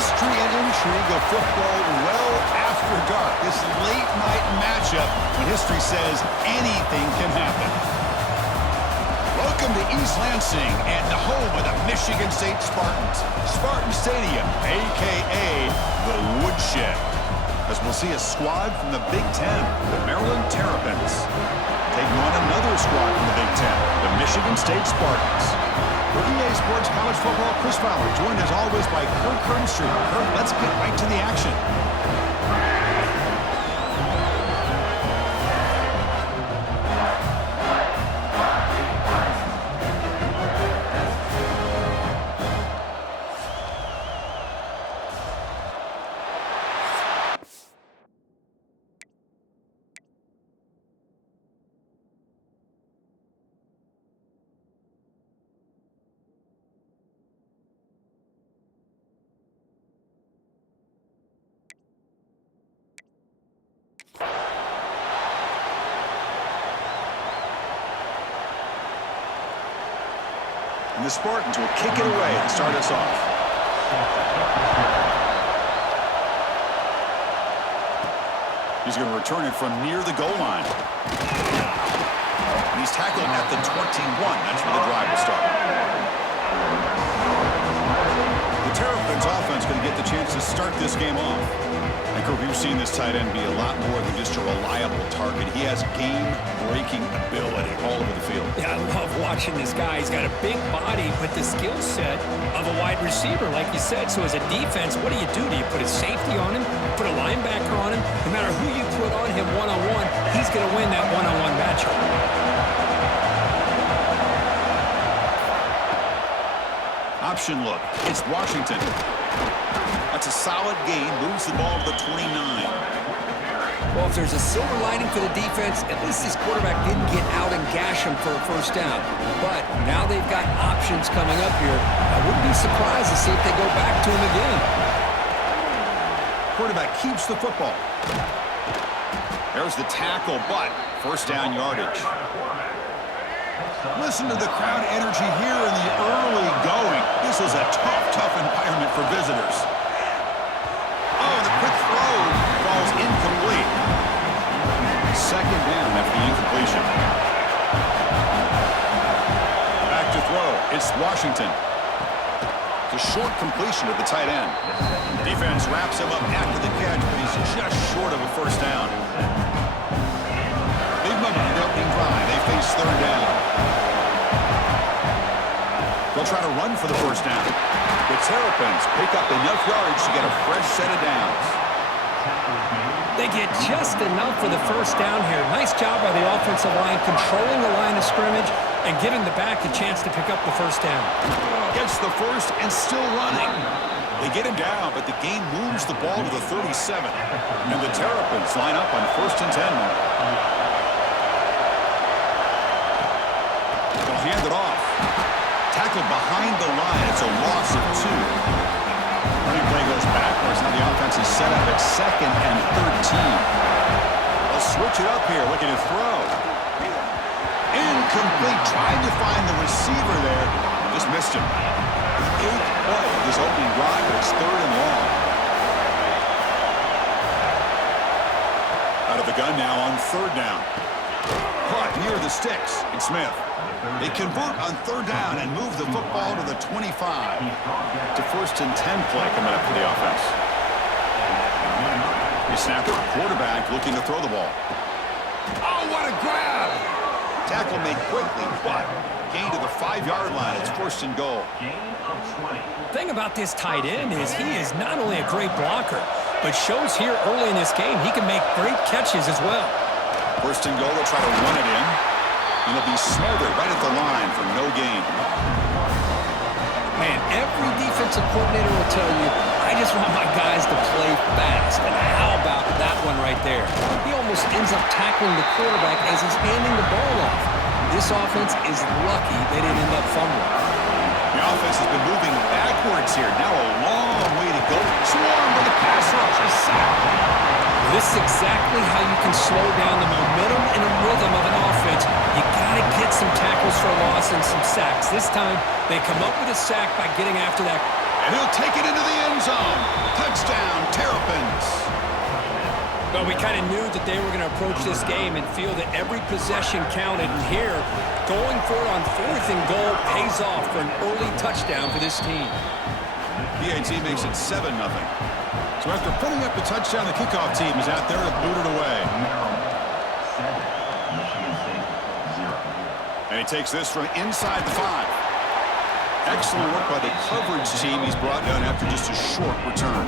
mystery and intrigue of football well after dark. This late-night matchup when history says anything can happen. Welcome to East Lansing and the home of the Michigan State Spartans. Spartan Stadium, a.k.a. the Woodshed. As we'll see a squad from the Big Ten, the Maryland Terrapins, taking on another squad from the Big Ten, the Michigan State Spartans. For EA Sports College Football, Chris Fowler, joined as always by Kirk Herbstreit. Kirk, let's get right to the action. And the Spartans will kick it away to start us off. He's going to return it from near the goal line. And he's tackled at the 21. That's where the drive will start. The Terrapins offense going to get the chance to start this game off. And Kirk, we've seen this tight end be a lot more than just a reliable target. He has game-breaking ability all over the field. Yeah, I love watching this guy. He's got a big body, but the skill set of a wide receiver, like you said. So as a defense, what do? Do you put a safety on him, put a linebacker on him? No matter who you put on him one-on-one, he's going to win that one-on-one matchup. Option look. It's Washington. That's a solid gain. Moves the ball to the 29. Well, if there's a silver lining for the defense, at least this quarterback didn't get out and gash him for a first down. But now they've got options coming up here. I wouldn't be surprised to see if they go back to him again. Quarterback keeps the football. There's the tackle, but first down yardage. Listen to the crowd energy here in the early going. This is a tough environment for visitors. Oh, the quick throw falls incomplete. Second down after the incompletion. Back to throw. It's Washington. It's a short completion to the tight end. Defense wraps him up after the catch, but he's just short of a first down. Big moment in the opening drive. They face third down. They'll try to run for the first down. The Terrapins pick up enough yardage to get a fresh set of downs. They get just enough for the first down here. Nice job by the offensive line, controlling the line of scrimmage and giving the back a chance to pick up the first down. Gets the first and still running. They get him down, but the game moves the ball to the 37. And the Terrapins line up on first and 10. They'll hand it off. Tackled behind the line. It's a loss of 2. Running play goes backwards. Now the offense is set up at second and 13. They'll switch it up here, looking to throw. Incomplete. Tried to find the receiver there. Just missed him. The 8th play of this opening drive, but it's third and long. Out of the gun now on third down. Caught near the sticks. And Smith. They convert on third down and move the football to the 25. To first and 10 play coming up for the offense. They snap it. Quarterback looking to throw the ball. Oh, what a grab! Tackle made quickly, but gain to the 5-yard line. It's first and goal. The thing about this tight end is he is not only a great blocker, but shows here early in this game he can make great catches as well. First and goal. They'll try to run it in. And it'll be smothered right at the line for no gain. Man, every defensive coordinator will tell you, I just want my guys to play fast. And how about that one right there? He almost ends up tackling the quarterback as he's handing the ball off. This offense is lucky they didn't end up fumbling. The offense has been moving backwards here. Now a long way to go. Swarmed by the pass rush. A sack. This is exactly how you can slow down the momentum and the rhythm of an offense. You got to get some tackles for loss and some sacks. This time, they come up with a sack by getting after that And he'll take it into the end zone. Touchdown, Terrapins. Well, we kind of knew that they were going to approach this game and feel that every possession counted. And here, going for it on 4th and goal pays off for an early touchdown for this team. PAT makes it 7-0. So after putting up the touchdown, the kickoff team is out there to boot it away. And he takes this from inside the 5. Excellent work by the coverage team he's brought down after just a short return.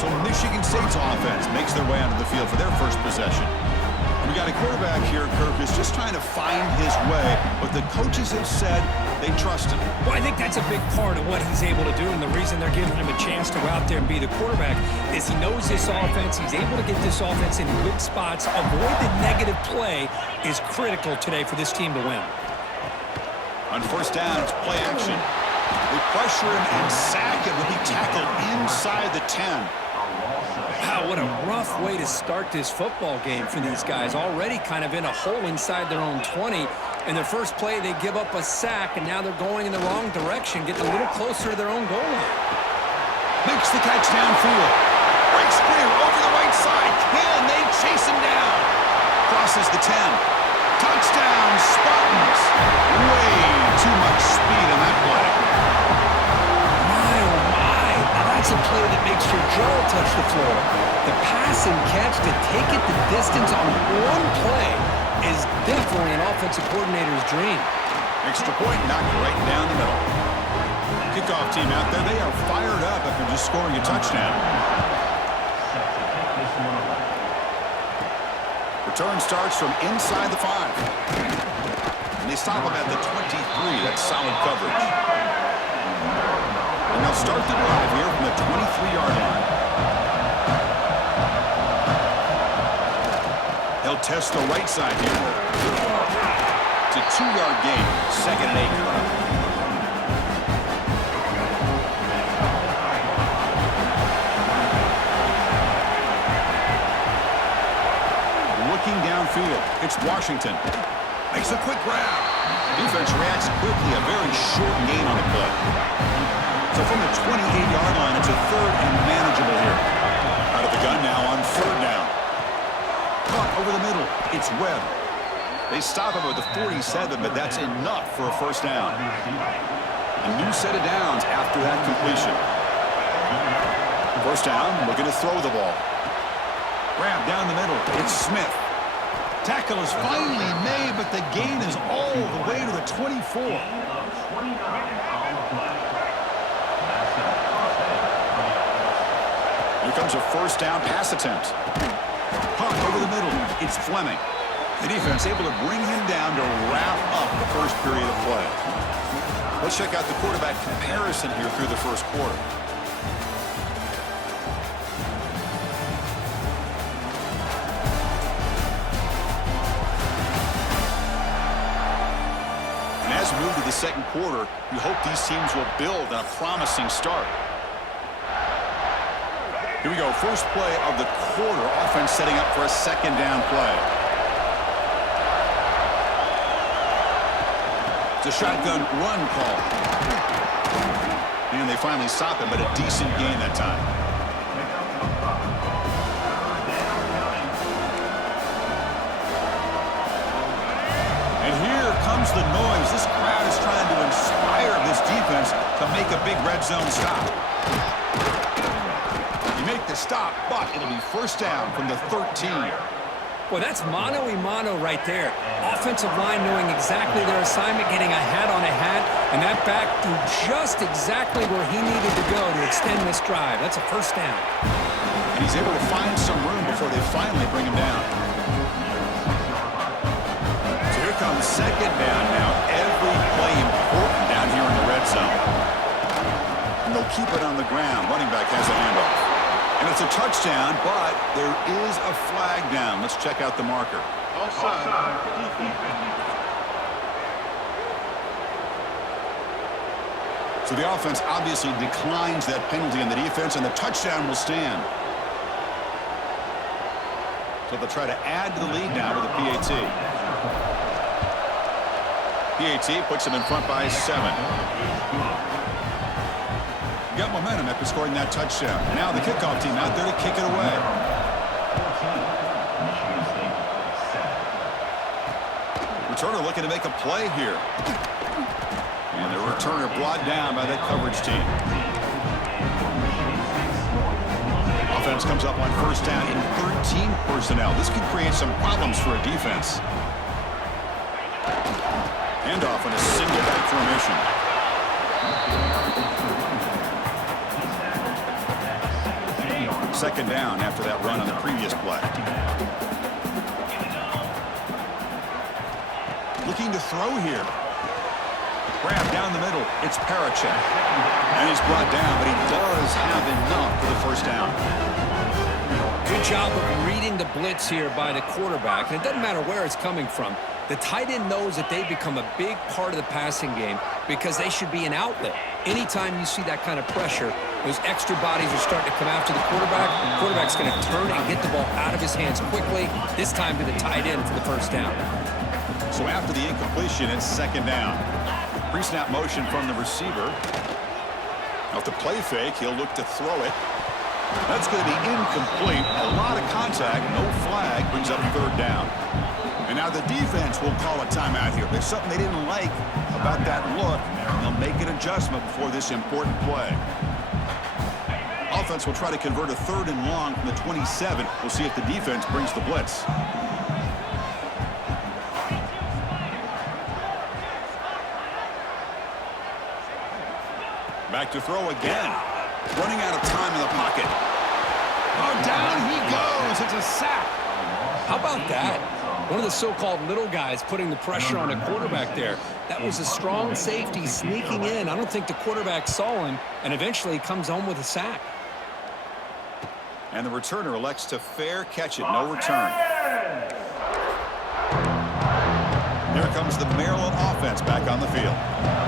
So Michigan State's offense makes their way onto the field for their first possession. And we got a quarterback here, Kirk, who's just trying to find his way, but the coaches have said they trust him. Well, I think that's a big part of what he's able to do, and the reason they're giving him a chance to go out there and be the quarterback is he knows this offense. He's able to get this offense in good spots. Avoid the negative play is critical today for this team to win. On first down, it's play action. They pressure him and sack him. He'll be tackled inside the 10. Wow, what a rough way to start this football game for these guys. Already kind of in a hole inside their own 20. In their first play, they give up a sack, and now they're going in the wrong direction, getting a little closer to their own goal line. Makes the catch downfield. Breaks free over the right side. Can they chase him down? Crosses the 10. Touchdown, Spartans. Way too much speed on that play. My, oh my. Now that's a play that makes your jaw touch the floor. The pass and catch to take it the distance on one play is definitely an offensive coordinator's dream. Extra point knocked right down the middle. Kickoff team out there, they are fired up after just scoring a touchdown. Return starts from inside the 5. And they stop him at the 23. That's solid coverage. And they'll start the drive here from the 23-yard line. They'll test the right side here. It's a 2-yard gain, 2nd and 8. Looking downfield, it's Washington. Makes a quick grab. Defense reacts quickly, a very short gain on the play. So from the 28-yard line, it's a 3rd and manageable here. Out of the gun now on 3rd down. Caught over the middle, it's Webb. They stop him at the 47, but that's enough for a first down. A new set of downs after that completion. First down, looking to throw the ball. Grab down the middle, it's Smith. Tackle is finally made, but the gain is all the way to the 24. Here comes a first down pass attempt. Caught over the middle, it's Fleming. The defense able to bring him down to wrap up the first period of play. Let's check out the quarterback comparison here through the first quarter. Move to the second quarter, you hope these teams will build on a promising start. Here we go, first play of the quarter. Offense setting up for a 2nd down play. It's a shotgun run call. And they finally stop him, but a decent gain that time. Comes the noise. This crowd is trying to inspire this defense to make a big red zone stop. You make the stop, but it'll be first down from the 13. Well, that's mano-a-mano right there. Offensive line knowing exactly their assignment, getting a hat on a hat, and that back threw just exactly where he needed to go to extend this drive. That's a first down. And he's able to find some room before they finally bring him down. Comes 2nd down now. Every play important down here in the red zone. And they'll keep it on the ground. Running back has a handoff. And it's a touchdown, but there is a flag down. Let's check out the marker. Offside. So the offense obviously declines that penalty in the defense, and the touchdown will stand. So they'll try to add to the lead now with a PAT. PAT puts them in front by 7. got momentum after scoring that touchdown. Now the kickoff team out there to kick it away. Returner looking to make a play here. And the returner brought down by that coverage team. Offense comes up on first down in 13 personnel. This could create some problems for a defense. Handoff in a single back formation. Second down after that run on the previous play. Looking to throw here. Grab down the middle. It's Parachek. And he's brought down, but he does have enough for the first down. Good job of reading the blitz here by the quarterback. And it doesn't matter where it's coming from. The tight end knows that they've become a big part of the passing game because they should be an outlet. Anytime you see that kind of pressure, those extra bodies are starting to come after the quarterback. The quarterback's going to turn and get the ball out of his hands quickly, this time to the tight end for the first down. So after the incompletion, it's second down. Pre-snap motion from the receiver. Off the play fake, he'll look to throw it. That's going to be incomplete. A lot of contact, no flag, brings up third down. And now the defense will call a timeout here. There's something they didn't like about that look. They'll make an adjustment before this important play. Offense will try to convert a third and long from the 27. We'll see if the defense brings the blitz. Back to throw again. Running out of time in the pocket. Oh, down he goes. It's a sack. How about that? One of the so-called little guys putting the pressure on a quarterback there. That was a strong safety sneaking in. I don't think the quarterback saw him, and eventually comes home with a sack. And the returner elects to fair catch it. No return. Here comes the Maryland offense back on the field.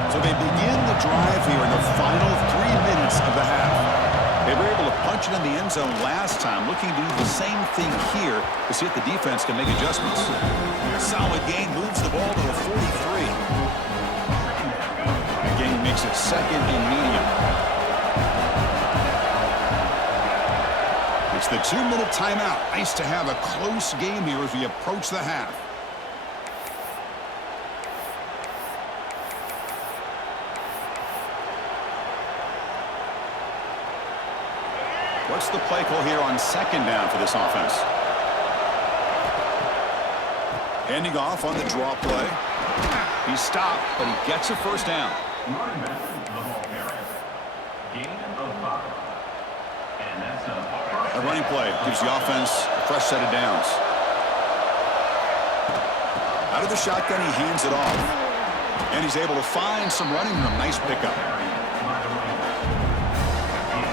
So they begin the drive here in the final 3 minutes of the half. They were able to punch it in the end zone last time, looking to do the same thing here to see if the defense can make adjustments. A solid gain moves the ball to the 43. The gain makes it second and medium. It's the 2-minute timeout. Nice to have a close game here as we approach the half. What's the play call here on second down for this offense? Handing off on the draw play. He's stopped, but he gets a first down. A running play gives the offense a fresh set of downs. Out of the shotgun, he hands it off. And he's able to find some running room. Nice pickup.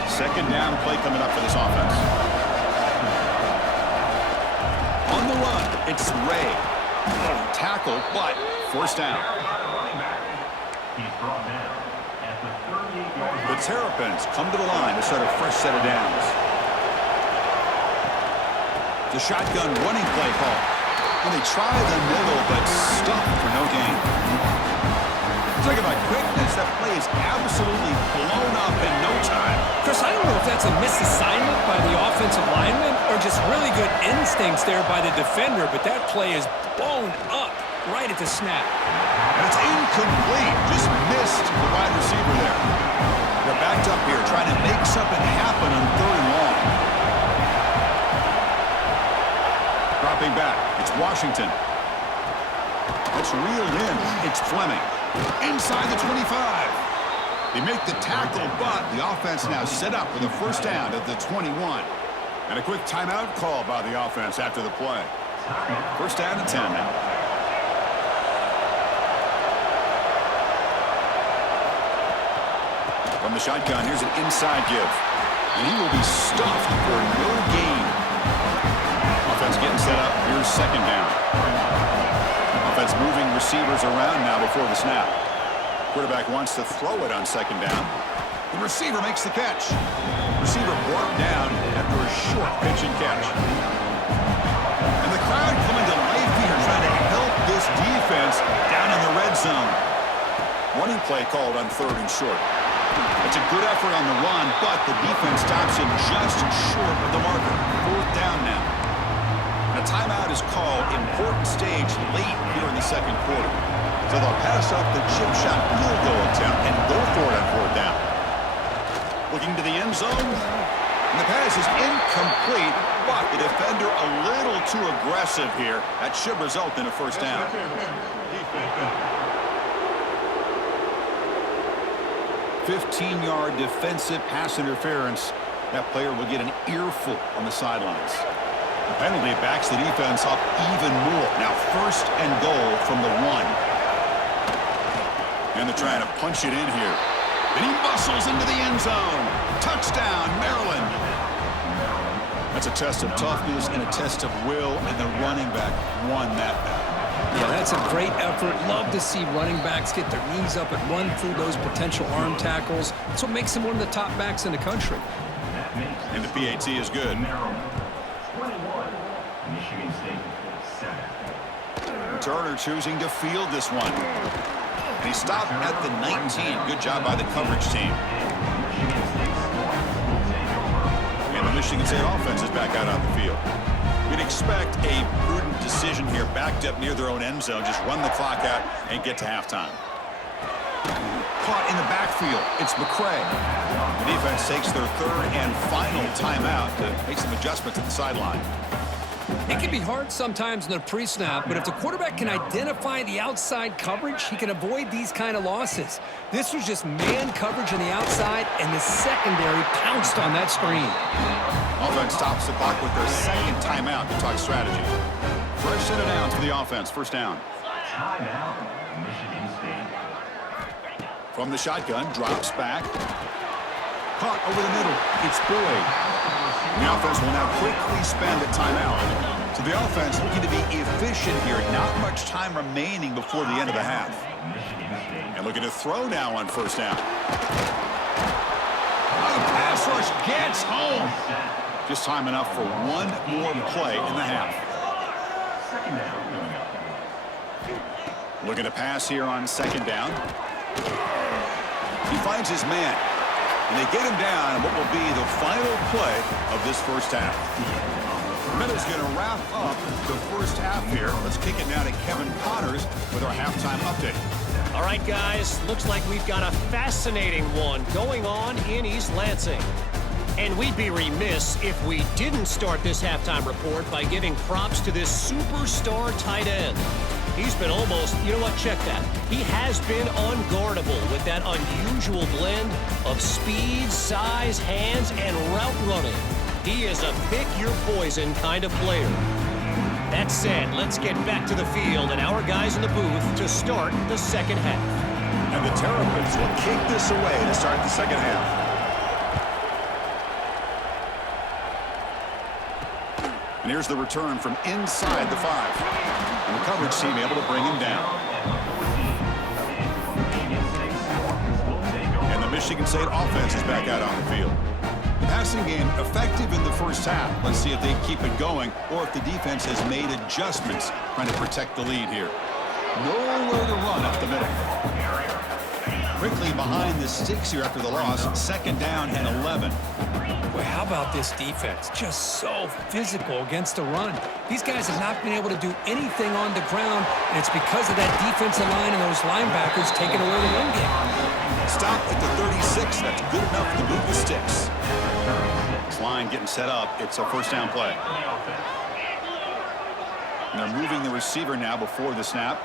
Second down play coming up for this offense. On the run, it's Ray. Tackle, but first down. The Terrapins come to the line to start a fresh set of downs. The shotgun running play call. And they try the middle, but stuffed for no gain. Talking about quickness, that play is absolutely blown up in no time. Chris, I don't know if that's a misassignment by the offensive lineman or just really good instincts there by the defender, but that play is blown up right at the snap. And it's incomplete. Just missed the wide receiver there. They're backed up here trying to make something happen on third and long. Dropping back, it's Washington. That's reeled in. It's Fleming. Inside the 25. They make the tackle, but the offense now set up with a first down at the 21. And a quick timeout call by the offense after the play. First down and 10 now. From the shotgun, here's an inside give. And he will be stuffed for no gain. Offense getting set up. Here's second down. Offense moving receivers around now before the snap. Quarterback wants to throw it on second down. The receiver makes the catch. Receiver brought down after a short pitch and catch. And the crowd coming to life here trying to help this defense down in the red zone. Running play called on third and short. It's a good effort on the run, but the defense stops him just short of the marker. 4th down now. A timeout is called. Important stage late here in the second quarter. So they'll pass up the chip shot field goal attempt and go for it on 4th down. Looking to the end zone. And the pass is incomplete, but the defender a little too aggressive here. That should result in a 1st down. 15-yard defensive pass interference. That player will get an earful on the sidelines. The penalty backs the defense up even more. Now 1st and goal from the 1. And they're trying to punch it in here. And he muscles into the end zone. Touchdown, Maryland. That's a test of toughness and a test of will, and the running back won that battle. Yeah, that's a great effort. Love to see running backs get their knees up and run through those potential arm tackles. That's what makes him one of the top backs in the country. And the PAT is good. Turner choosing to field this one. And he stopped at the 19. Good job by the coverage team. And the Michigan State offense is back out on the field. We'd expect a prudent decision here, backed up near their own end zone. Just run the clock out and get to halftime. Caught in the backfield. It's McCray. The defense takes their 3rd and final timeout to make some adjustments at the sideline. It can be hard sometimes in the pre-snap, but if the quarterback can identify the outside coverage, he can avoid these kind of losses. This was just man coverage on the outside, and the secondary pounced on that screen. Offense stops the clock with their 2nd timeout to talk strategy. Fresh set of downs for the offense. 1st down. From the shotgun, drops back. Caught over the middle. It's Boyd. The offense will now quickly spend a timeout. So the offense looking to be efficient here. Not much time remaining before the end of the half. And looking to throw now on 1st down. The pass rush gets home. Just time enough for one more play in the half. Looking to pass here on 2nd down. He finds his man. And they get him down on what will be the final play of this 1st half. Meadows going to wrap up the 1st half here. Let's kick it now to Kevin Connors with our halftime update. All right, guys, looks like we've got a fascinating one going on in East Lansing. And we'd be remiss if we didn't start this halftime report by giving props to this superstar tight end. He's been almost, you know what, check that. He has been unguardable with that unusual blend of speed, size, hands, and route running. He is a pick-your-poison kind of player. That said, let's get back to the field and our guys in the booth to start the 2nd half. And the Terrapins will kick this away to start the 2nd half. And here's the return from inside the 5. And the coverage team able to bring him down. And the Michigan State offense is back out on the field. The passing game effective in the 1st half. Let's see if they keep it going or if the defense has made adjustments trying to protect the lead here. Nowhere to run up the middle. Quickly behind the sticks here after the loss. 2nd down and 11. Boy, how about this defense? Just so physical against the run. These guys have not been able to do anything on the ground, and it's because of that defensive line and those linebackers taking away the run game. Stop at the 36. That's good enough to move the sticks. This line getting set up. It's a 1st down play. And they're moving the receiver now before the snap.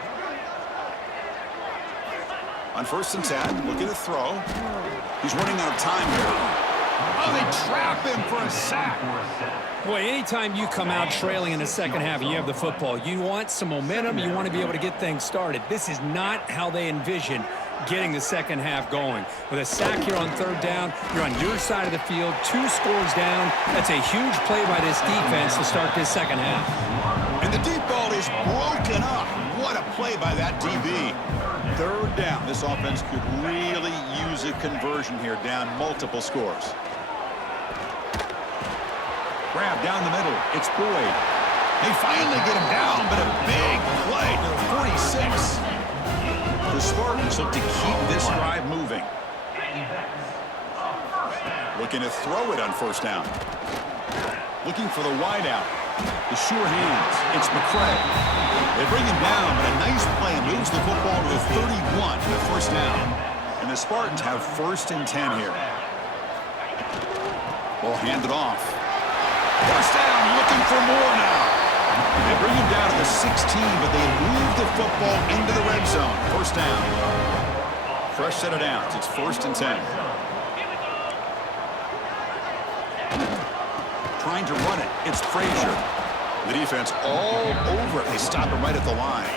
On 1st and 10, looking to throw. He's running out of time here. Oh, they trap him for a sack. Boy, anytime you come out trailing in the 2nd half and you have the football, you want some momentum, you want to be able to get things started. This is not how they envision getting the 2nd half going. With a sack here on 3rd down, you're on your side of the field, 2 scores down. That's a huge play by this defense to start this 2nd half. And the deep ball is broken up. What a play by that DB. 3rd down. This offense could really use a conversion here, down multiple scores. Grab down the middle. It's Boyd. They finally get him down, but a big play to 46. The Spartans look to keep this drive moving. Looking to throw it on first down. Looking for the wide out. The sure hands. It's McCray. They bring him down, but a nice play moves the football to the 31 for the first down. And the Spartans have 1st and 10 here. Ball handed off. First down, looking for more now. They bring him down to the 16, but they move the football into the red zone. First down. Fresh set of downs. It's 1st and 10. Trying to run it. It's Frazier. The defense all over it. They stop him right at the line.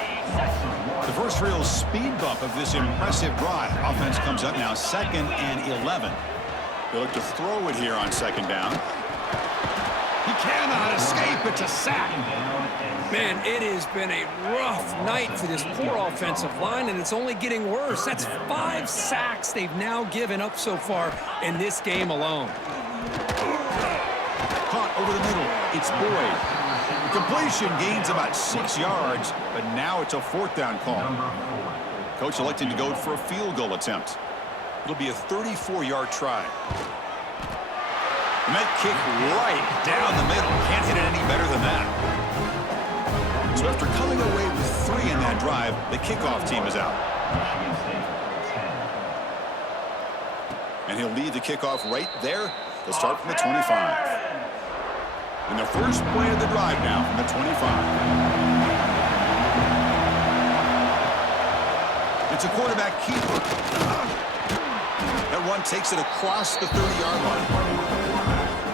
The first real speed bump of this impressive drive. Offense comes up now 2nd and 11. They look to throw it here on 2nd down. He cannot escape. It's a sack. Man, it has been a rough night for this poor offensive line, and it's only getting worse. That's 5 sacks they've now given up so far in this game alone. Caught over the middle. It's Boyd. The completion gains about 6 yards, but now it's a 4th down call. Coach electing to go for a field goal attempt. It'll be a 34-yard try. Met kick right down the middle. Can't hit it any better than that. So after coming away with 3 in that drive, the kickoff team is out. And he'll lead the kickoff right there. They'll start from the 25. And the first play of the drive now from the 25. It's a quarterback keeper. That one takes it across the 30-yard line.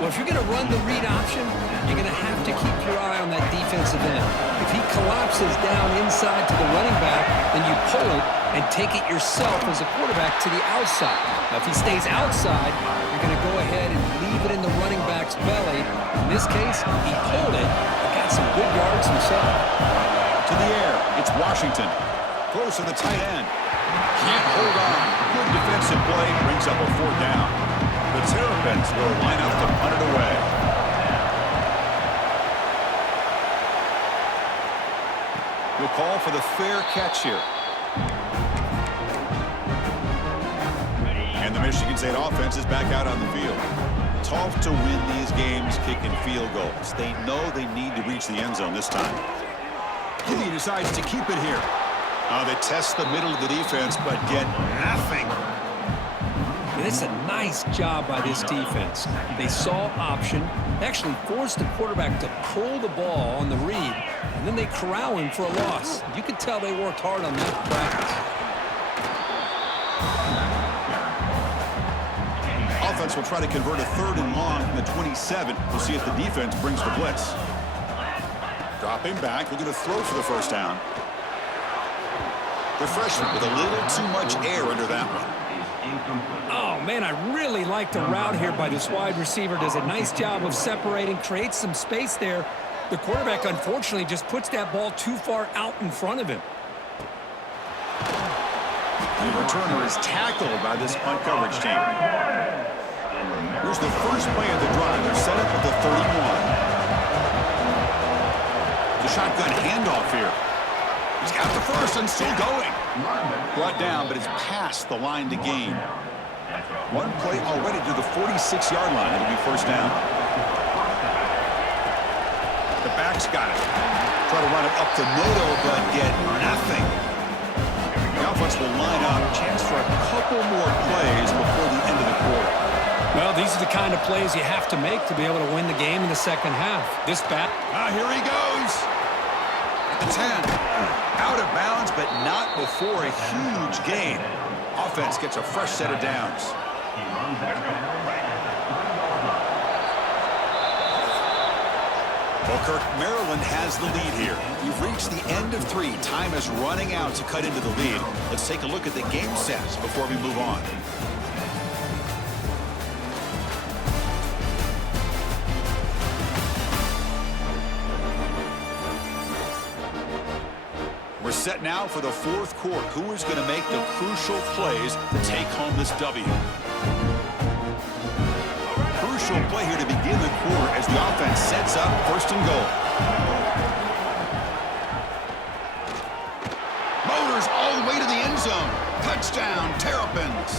Well, if you're going to run the read option, you're going to have to keep your eye on that defensive end. If he collapses down inside to the running back, then you pull it and take it yourself as a quarterback to the outside. Now, if he stays outside, you're going to go ahead and leave it in the running back's belly. In this case, he pulled it and got some good yards himself. To the air, it's Washington. Close to the tight end. Can't hold on. Good defensive play brings up a 4th down. The Terrapins will line up to punt it away. We'll call for the fair catch here. And the Michigan State offense is back out on the field. Tough to win these games kicking field goals. They know they need to reach the end zone this time. He decides to keep it here. They test the middle of the defense, but get nothing. And it's a nice job by this defense. They saw option, actually forced the quarterback to pull the ball on the read, and then they corral him for a loss. You could tell they worked hard on that practice. Offense will try to convert a 3rd and long from the 27. We'll see if the defense brings the blitz. Dropping back, looking to throw for the first down. The freshman with a little too much air under that one. Oh, man, I really like the route here by this wide receiver. Does a nice job of separating, creates some space there. The quarterback, unfortunately, just puts that ball too far out in front of him. The returner is tackled by this punt coverage team. Here's the first play of the drive. They're set up at the 31. The shotgun handoff here. He's got the first and still going. Brought down, but it's past the line to gain. One play already to the 46-yard line. It'll be first down. The back's got it. Try to run it up the middle, but get nothing. The offense will line up. Chance for a couple more plays before the end of the quarter. Well, these are the kind of plays you have to make to be able to win the game in the second half. This bat. Here he goes. At the 10. Out of bounds, but not before a huge gain. Offense gets a fresh set of downs. Well, Kirk, Maryland has the lead here. We've reached the end of 3. Time is running out to cut into the lead. Let's take a look at the game stats before we move on. We're set now for the 4th quarter. Who is going to make the crucial plays to take home this W? Crucial play here to begin the quarter as the offense sets up 1st and goal. Motors all the way to the end zone. Touchdown, Terrapins.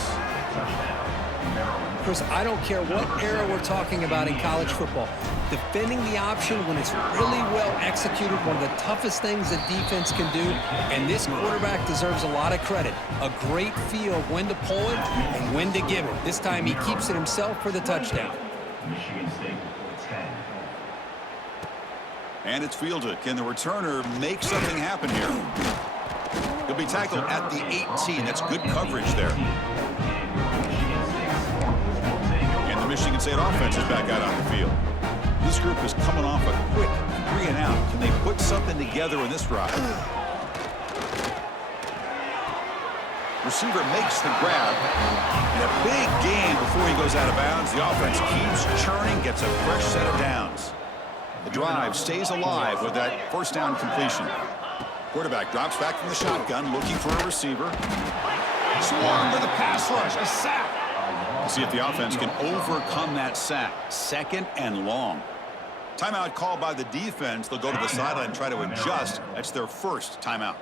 Chris, I don't care what era we're talking about in college football. Defending the option when it's really well executed, one of the toughest things that defense can do, and this quarterback deserves a lot of credit. A great feel of when to pull it and when to give it. This time he keeps it himself for the touchdown. Michigan State for 10. And it's fielded. Can the returner make something happen here? He'll be tackled at the 18. That's good coverage there. And the Michigan State offense is back out on the field. This group is coming off a quick 3 and out. Can they put something together in this drive? Receiver makes the grab. And a big gain before he goes out of bounds. The offense keeps churning, gets a fresh set of downs. The drive stays alive with that first down completion. Quarterback drops back from the shotgun, looking for a receiver. Swarm with a pass rush, a sack. We'll see if the offense can overcome that sack. 2nd and long. Timeout called by the defense. They'll go to the sideline and try to adjust. That's their first timeout.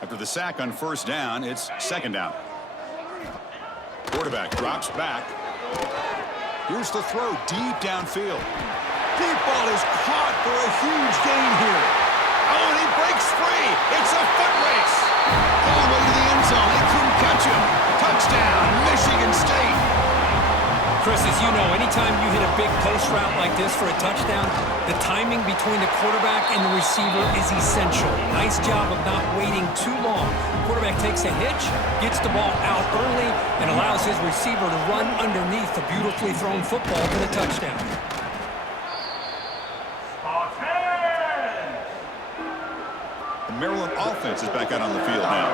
After the sack on first down, it's 2nd down. Quarterback drops back. Here's the throw deep downfield. Deep ball is caught for a huge gain here. Oh, and he breaks free. It's a foot race. All the way to the end zone. They couldn't catch him. Touchdown, Michigan State. Chris, as you know, anytime you hit a big post route like this for a touchdown, the timing between the quarterback and the receiver is essential. Nice job of not waiting too long. Quarterback takes a hitch, gets the ball out early, and allows his receiver to run underneath the beautifully thrown football for the touchdown. The Maryland offense is back out on the field now.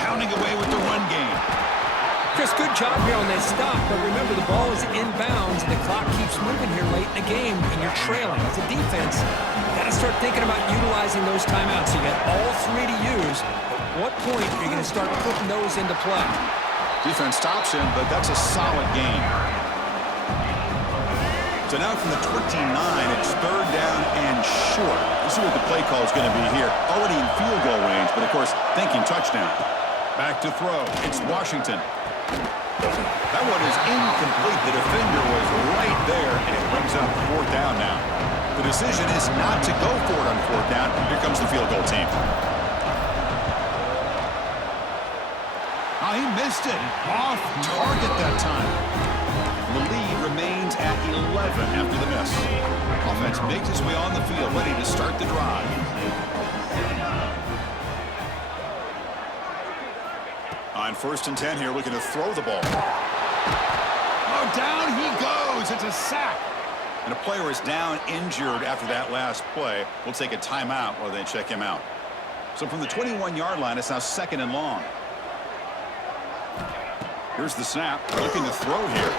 Pounding away with the run game. Chris, good job here on that stop, but remember the ball is inbounds and the clock keeps moving here late in the game and you're trailing. As a defense, you got to start thinking about utilizing those timeouts. You got all 3 to use. At what point are you going to start putting those into play? Defense stops him, but that's a solid gain. So now from the 29, it's 3rd down and short. This is what the play call is going to be here. Already in field goal range, but of course, thinking touchdown. Back to throw. It's Washington. That one is incomplete. The defender was right there, and it brings up 4th down now. The decision is not to go for it on 4th down. Here comes the field goal team. Oh, he missed it. Off target that time. The lead remains at 11 after the miss. Offense makes its way on the field, ready to start the drive. On 1st and 10 here, looking to throw the ball. Oh, down he goes. It's a sack. And a player is down injured after that last play. We'll take a timeout while they check him out. So from the 21-yard line, it's now 2nd and long. Here's the snap. Looking to throw here.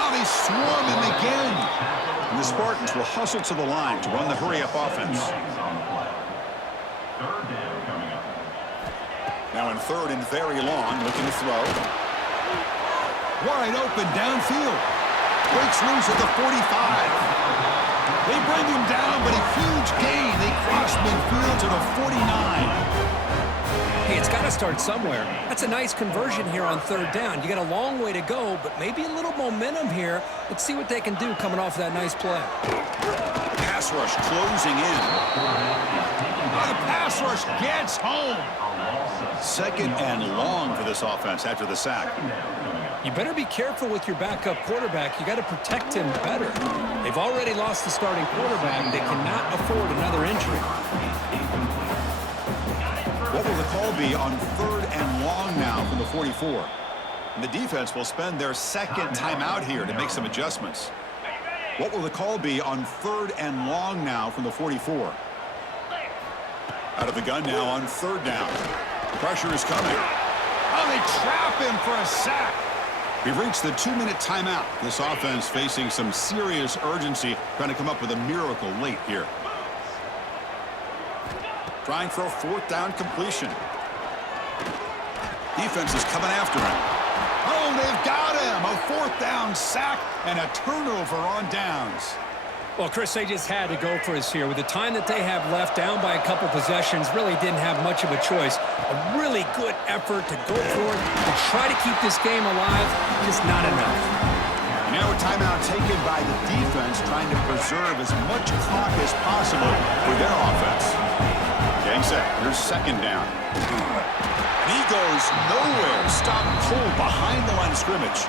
Oh, they swarm him again. And the Spartans will hustle to the line to run the hurry-up offense. Now in 3rd and very long, looking to throw. Wide open downfield. Breaks loose at the 45. They bring him down, but a huge gain. They cross midfield to the 49. Hey, it's got to start somewhere. That's a nice conversion here on 3rd down. You got a long way to go, but maybe a little momentum here. Let's see what they can do coming off that nice play. Pass rush closing in. Oh, the pass rush gets home. 2nd and long for this offense after the sack. You better be careful with your backup quarterback. You got to protect him better. They've already lost the starting quarterback. They cannot afford another injury. What will the call be on 3rd and long now from the 44? And the defense will spend their 2nd timeout here to make some adjustments. What will the call be on 3rd and long now from the 44? Out of the gun now on 3rd down. Pressure is coming. Oh, they trap him for a sack. We've reached the 2-minute timeout. This offense facing some serious urgency, trying to come up with a miracle late here. Trying for a 4th down completion. Defense is coming after him. Oh, they've got him. A 4th down sack and a turnover on downs. Well, Chris, they just had to go for us here. With the time that they have left, down by a couple possessions, really didn't have much of a choice. A really good effort to go for it, to try to keep this game alive, just not enough. Now a timeout taken by the defense, trying to preserve as much clock as possible for their offense. Getting set. Here's second down. And he goes nowhere. Stop cold behind the line of scrimmage.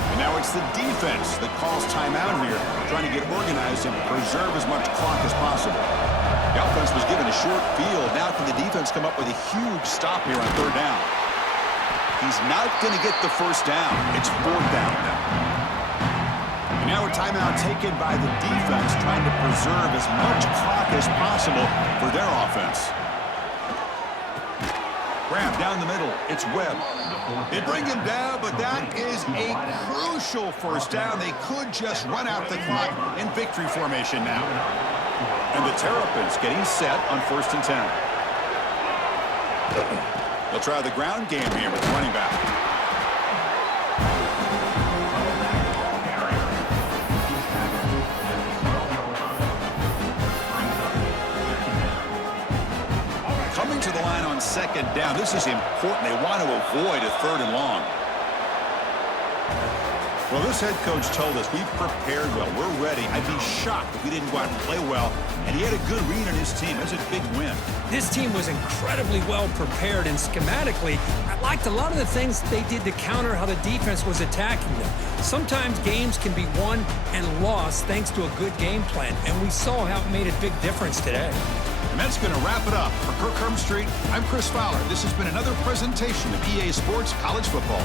And now it's the defense that calls timeout here, trying to get organized and preserve as much clock as possible. The offense was given a short field. Now can the defense come up with a huge stop here on third down? He's not going to get the first down. It's fourth down now. And now a timeout taken by the defense, trying to preserve as much clock as possible for their offense. Grab down the middle. It's Webb. They bring him down, but that is a crucial first down. They could just run out the clock in victory formation now. And the Terrapins getting set on 1st and 10. They'll try the ground game here with the running back. Coming to the line on second down. This is important. They want to avoid a third and long. Well, this head coach told us we've prepared well. We're ready. I'd be shocked if we didn't go out and play well. And he had a good read on his team. That's a big win. This team was incredibly well prepared, and schematically, I liked a lot of the things they did to counter how the defense was attacking them. Sometimes games can be won and lost thanks to a good game plan, and we saw how it made a big difference today. And that's going to wrap it up. For Kirk Herbstreit, I'm Chris Fowler. This has been another presentation of EA Sports College Football.